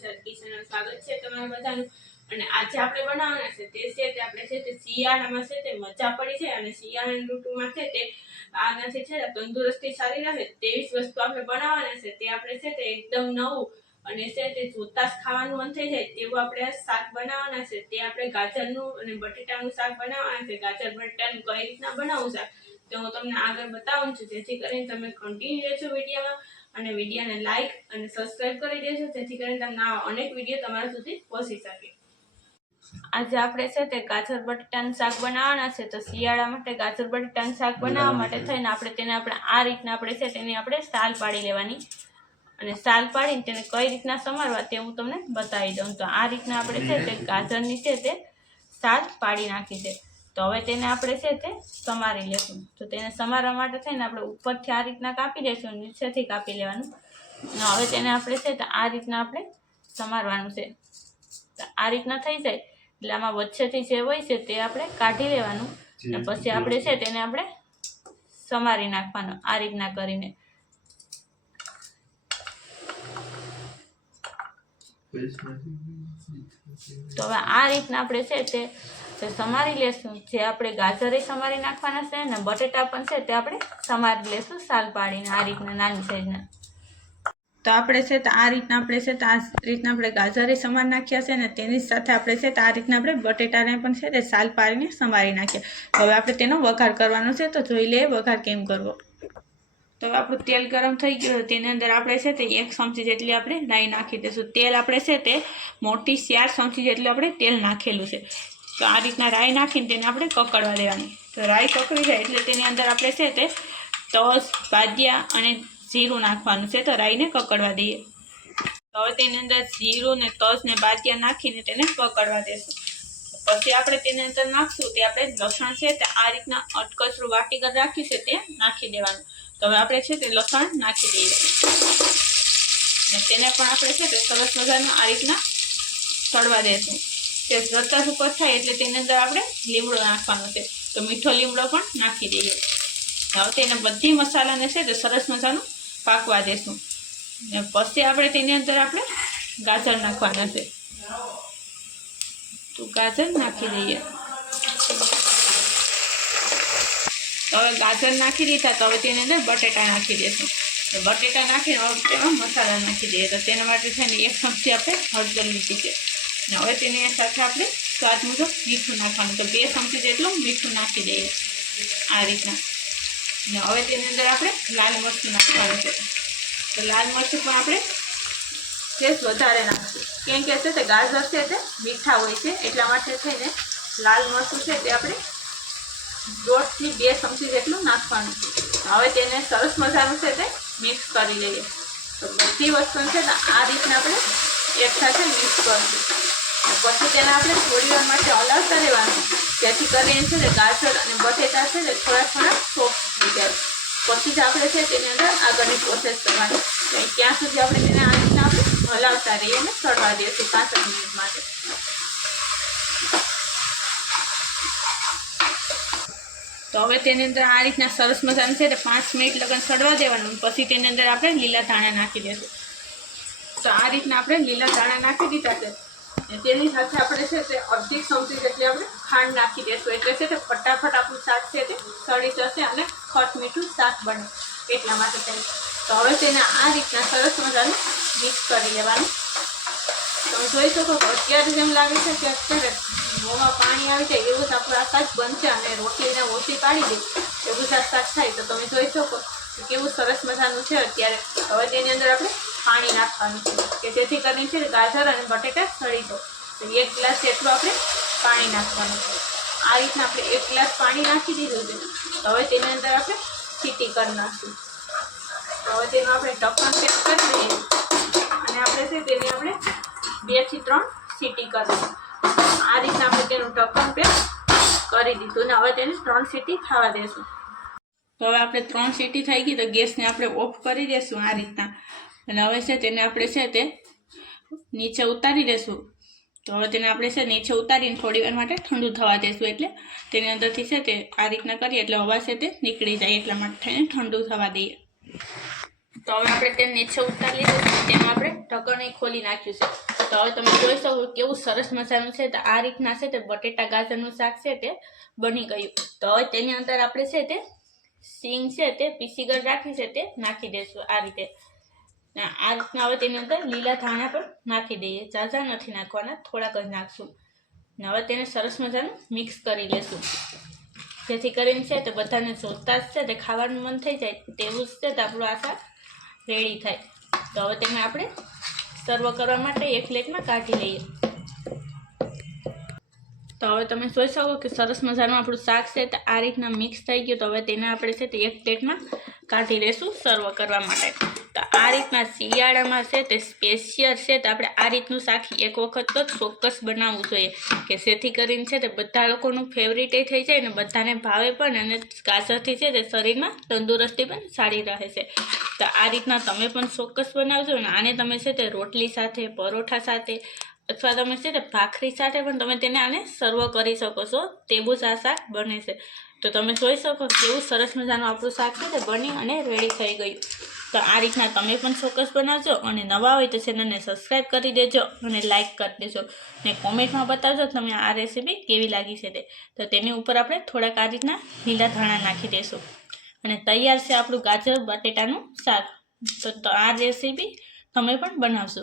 ગુજરાત કિચનમાં સ્વાગત છે તમારા બધાનું। અને આજે આપણે બનાવવાના છે તે છે તે આપણે છે તે શિયાળામાં છે તે મજા પડી છે અને શિયાળાની ઋતુમાં છે તે આનાથી છે તંદુરસ્તી સારી રહે તેવી જ વસ્તુ આપણે બનાવવાના છે। તે આપણે છે તે એકદમ નવું અને છે તે જોતા જ ખાવાનું મન થઈ જાય તેવું આપણે શાક બનાવવાના છે। તે આપણે ગાજરનું અને બટેટાનું શાક બનાવવાના છે। ગાજર બટેટાનું કઈ રીતના બનાવવું શાક તો હું તમને આગળ બતાવું છું, જેથી કરીને તમે કન્ટિન્યુ રહેજો વિડીયોમાં અને વિડીયોને લાઈક અને સબસ્ક્રાઇબ કરી દેજો, જેથી કરીને તમને આવા અનેક વિડીયો તમારા સુધી પહોંચી શકે। આજે આપણે છે તે ગાજર બટેટાનું શાક બનાવવાના છે। તો શિયાળા માટે ગાજર બટેટાનું શાક બનાવવા માટે થઈને આપણે આ રીતના આપણે છે તેની આપણે સાલ પાડી લેવાની અને સાલ પાડીને તેને કઈ રીતના સમારવા તે હું તમને બતાવી દઉં। તો આ રીતના આપણે છે તે ગાજરની છે તે સાલ પાડી નાખી છે। તો હવે તેને આપણે છે તે સમારી લેશું। તો તેને સમારવા માટે થઈને આપણે ઉપરથી આ રીતના કાપી લેશું, નીચેથી કાપી લેવાનું। હવે તેને આપણે છે તો આ રીતના આપણે સમારવાનું છે। તો આ રીતના થઈ જાય એટલે આમાં વચ્ચેથી જે હોય છે તે આપણે કાઢી લેવાનું અને પછી આપણે છે તેને આપણે સમારી નાખવાનું આ રીતના કરીને। તો હવે આ રીતના આપણે છે તે સમારી લેશું। જે આપણે ગાજરે સમારી નાખવાના છે ને બટેટા પણ છે તે આપણે સમારી લેશું સાલ પાડીને આ રીતના નાની સાઈઝના। તો આપણે છે તો આ રીતના આપણે ગાજરે સમારી નાખ્યા છે ને તેની સાથે આપણે છે તો આ રીતના આપણે બટેટાને પણ છે તે સાલ પાડીને સમારી નાખ્યા। હવે આપણે તેનો વઘાર કરવાનો છે, તો જોઈ લઈએ વઘાર કેમ કરવો। તો આપણું તેલ ગરમ થઈ ગયું, તેની અંદર આપણે છે તે 1 ચમચી જેટલી આપણે રાઈ નાખી દઈશું। તેલ આપણે છે તે મોટી 4 ચમચી જેટલું આપણે તેલ નાખેલું છે। તો આ રીતના રાઈ નાખીને તેને આપણે કકડવા દેવાની। તો રાઈ કકડી જાય એટલે તેની અંદર આપણે છે તે તજ, બાદિયા અને જીરું નાખવાનું છે। તો રાઈને કકડવા દઈએ। તો હવે તેની અંદર જીરું ને તજ ને બાદિયા નાખીને તેને કકડવા દેશું। પછી આપણે તેની અંદર નાખશું તે આપણે લસણ છે તે આ રીતના અટકચરું વાટી કરી રાખ્યું છે તે નાખી દેવાનું। તો હવે આપણે છે તે લસણ નાખી દઈએ અને તેને પણ આપણે છે તે સરસ મજાનું આ રીતના તળવા દેશું। તે રચાસ ઉપર થાય એટલે તેની અંદર આપણે લીમડો નાખવાનો છે। તો મીઠો લીમડો પણ નાખી દઈએ। હવે તેને બધી મસાલાને છે તે સરસ મજાનું પાકવા દેશું ને પછી આપણે તેની અંદર આપણે ગાજર નાખવાના છે। તો ગાજર નાખી દઈએ। તો હવે ગાજર નાખી દીધા, તો હવે તેની અંદર બટેટા નાખી દઈશું। તો બટેટા નાખીને હવે તેમાં મસાલા નાખી દઈએ। તો તેના માટે છે ને 1 ચમચી આપણે હળદર લીધી છે ને હવે તેની સાથે આપણે સ્વાદ મુજબ મીઠું નાખવાનું। તો 2 ચમચી જેટલું મીઠું નાખી દઈએ આ રીતના ને હવે તેની અંદર આપણે લાલ મરચું નાખવાનું છે। તો લાલ મરચું પણ આપણે ટેસ્ટ વધારે નાખશું, કેમ કે છે તે ગાજર છે તે મીઠા હોય છે એટલા માટે થઈને લાલ મરચું છે તે આપણે 1.5 થી 2 ચમચી જેટલું નાખવાનું છે। હવે તેને સરસ મજાનું છે તે મિક્સ કરી લઈએ। તો બધી વસ્તુ છે ને આ રીતના આપણે એકસાથે મિક્સ કરીશું પછી તેને આપણે થોડી વાર માટે હલાવતા રહેવાનું, જેથી કરીને છે તે ગાજર અને બટેટા છે તે થોડા સોફ્ટ થઈ જાય। પછી જ આપણે છે તેની અંદર આગળની પ્રોસેસ કરવાની। ત્યાં સુધી આપણે તેને આ રીતના આપણે હલાવતા રહીએ અને ચડવા દઈશું 5 મિનિટ માટે। તો હવે તેની અંદર આ રીતના સરસ મજાનું છે તે 5 મિનિટ લગન ચડવા દેવાનું, પછી તેની અંદર આપણે લીલા ધાણા નાખી દઈશું। તો આ રીતના આપણે લીલા ધાણા નાખી દીધા છે અને તેની સાથે આપણે છે તે 1/2 ચમચી જેટલી આપણે ખાંડ નાખી દઈશું, એટલે છે તે ફટાફટ આપણું શાક છે તે સળી જશે અને ખટ મીઠું શાક બને એટલા માટે તેને। તો હવે તેને આ રીતના સરસ મજાનું મિક્સ કરી લેવાનું। તમે જોઈ શકો તો અત્યારે જેમ લાગે છે કે અત્યારે મોંમાં પાણી આવી જાય એવું જ આપણું આ શાક બનશે અને રોટલીને ઓછી પાડી દે એવું જ આ શાક થાય। તો તમે જોઈ શકો કે કેવું સરસ મજાનું છે અત્યારે। હવે તેની અંદર આપણે પાણી નાખવાનું છે કે જેથી કરીને છે ગાજર અને બટેટા સળી જાય। તો 1 ગ્લાસ જેટલું આપણે પાણી નાખવાનું છે। આ રીતના આપણે 1 ગ્લાસ પાણી નાખી દીધું છે। તો હવે તેની અંદર આપણે સીટી કરી નાખશું। તો હવે તેનું આપણે ઢક્કણ સેટ કરી દઈએ અને આપણે છે તેની આપણે 2 થી 3 સીટી કરવાની। આ રીતના આપણે તેનું ઢક્કણ પેક કરી દીધું ને હવે તેને 3 સીટી થવા દેશું। તો હવે આપણે 3 સીટી થઈ ગઈ તો ગેસને આપણે ઓફ કરી દેશું આ રીતના અને હવે છે તેને આપણે છે તે નીચે ઉતારી દેશું। તો હવે તેને આપણે છે નીચે ઉતારીને થોડી વાર માટે ઠંડુ થવા દેશું, એટલે તેની અંદરથી છે તે આ રીતના કરીએ એટલે હવા છે તે નીકળી જાય એટલા માટે થઈને ઠંડુ થવા દઈએ। તો હવે આપણે તેને નીચે ઉતારી લીધું છે. તેમાં આપણે ઢક્કણ ખોલી નાખ્યું છે. તો હવે તમે જોઈ શકો કેવું સરસ મજાનું છે. તો આ રીતના છે તે બટેટા ગાજરનું શાક છે તે બની ગયું. તો હવે તેની અંદર આપણે છે તે સિંગ છે તે પીસી ગળ રાખી છે તે નાખી દઈશું આ રીતે. આ રીતના હવે તેની અંદર લીલા ધાણા પણ નાખી દઈએ. ઝાઝા નથી નાખવાના, થોડાક જ નાખશું. ને હવે તેને સરસ મજાનું મિક્સ કરી લેશું, જેથી કરીને છે તે બધાને જોતા જ છે તે ખાવાનું મન થઈ જાય તેવું જ છે તો આપણું આ શાક રેડી થાય. તો હવે તેને આપણે સર્વ કરવા માટે એક પ્લેટમાં કાઢી લઈએ. તો હવે તમે જોઈ શકો કે સરસ મજાનું આપણું શાક છે તે આ રીતના મિક્સ થઈ ગયું. તો હવે તેને આપણે છે તે એક પ્લેટમાં કાઢી લઈશું સર્વ કરવા માટે. તો આ રીતના શિયાળામાં છે તે સ્પેશિયલ છે તો આપણે આ રીતનું શાક એક વખત તો ચોક્કસ બનાવવું જોઈએ, કે જેથી કરીને છે તે બધા લોકોનું ફેવરિટ થઈ જાય ને બધાને ભાવે પણ, અને ગાજરથી છે તે શરીરમાં તંદુરસ્તી પણ સારી રહે છે. તો આ રીતના તમે પણ ચોક્કસ બનાવજો ને આને તમે છે તે રોટલી સાથે, પરોઠા સાથે અથવા તમે છે તે ભાખરી સાથે પણ તમે તેને આને સર્વ કરી શકો છો. તેવું જ આ શાક બને છે. તો તમે જોઈ શકો કેવું સરસ મજાનું આપણું શાક છે તે બની અને રેડી થઈ ગયું. તો આ રીતના તમે પણ ચોક્કસ બનાવજો, અને નવા હોય તો ચેનલને સબસ્ક્રાઈબ કરી દેજો અને લાઇક કરી દેજો, ને કોમેન્ટમાં બતાવજો તમે આ રેસીપી કેવી લાગી છે તે. તો તેની ઉપર આપણે થોડાક આ રીતના લીલા ધાણા નાખી દઈશું, અને તૈયાર છે આપણું ગાજર બટેટાનું શાક. તો આ રેસીપી તમે પણ બનાવશો.